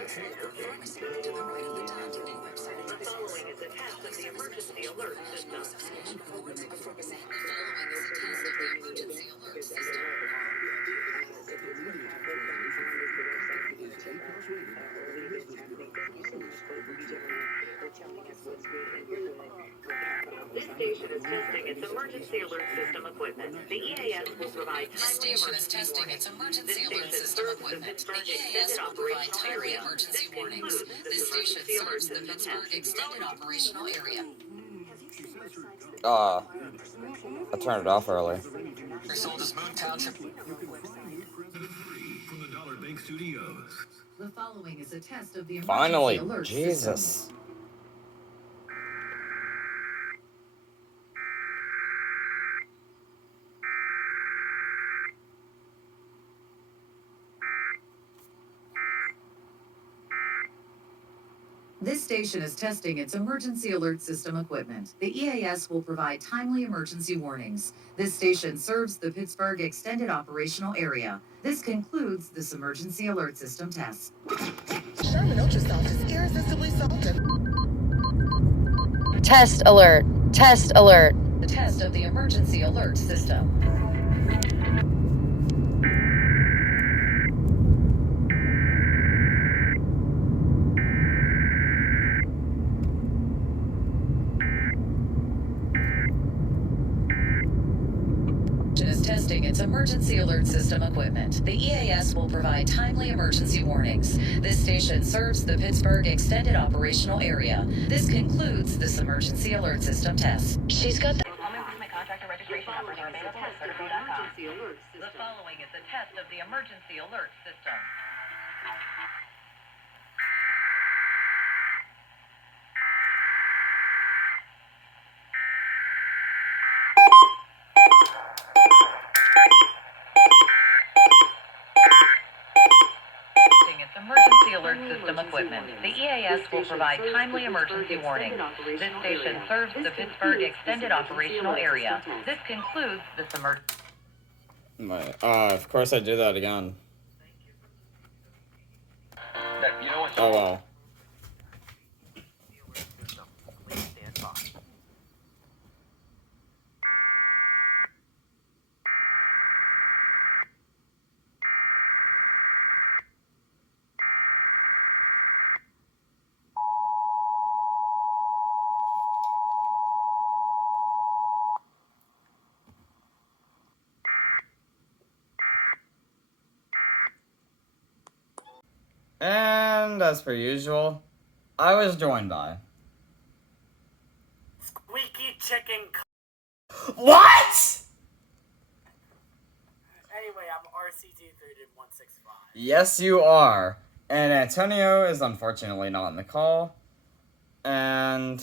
is a test of the emergency alert system. This station is testing its emergency alert system equipment. The EAS will provide timely emergency warnings. This station serves the Pittsburgh Extended Operational Area. I turned it off early. From the Dollar Bank Studios. The following is a test of the emergency Finally, alert Jesus. system. This station is testing its emergency alert system equipment. The EAS will provide timely emergency warnings. This station serves the Pittsburgh Extended Operational Area. This concludes this emergency alert system test. Sherman ultrasound is irresistibly salted. Test alert. Test alert. The test of the emergency alert system. Is testing its emergency alert system equipment. The EAS will provide timely emergency warnings. This station serves the Pittsburgh Extended Operational Area. This concludes this emergency alert system test. She's got the Home improvement contractor registration numbers are available at Certico.com. The following is a test of the emergency alert system. Its emergency alert system equipment. The EAS will provide timely emergency warnings. This station serves the Pittsburgh Extended Operational Area. This concludes this emergency. Of course I did that again. Oh well. And as per usual, I was joined by Squeaky Chicken. What? Anyway, I'm RCT3-165. Yes, you are. And Antonio is unfortunately not in the call. And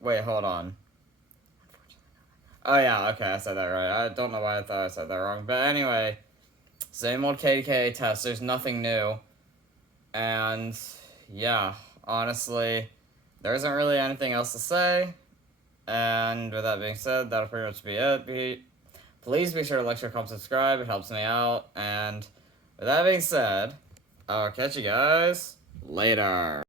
wait, hold on. Oh yeah, okay, I said that right. I don't know why I thought I said that wrong. But anyway, same old KDKA test. There's nothing new. And yeah, honestly, there isn't really anything else to say. And with that being said, that'll pretty much be it. Please be sure to like, share, comment, subscribe. It helps me out. And with that being said, I'll catch you guys later.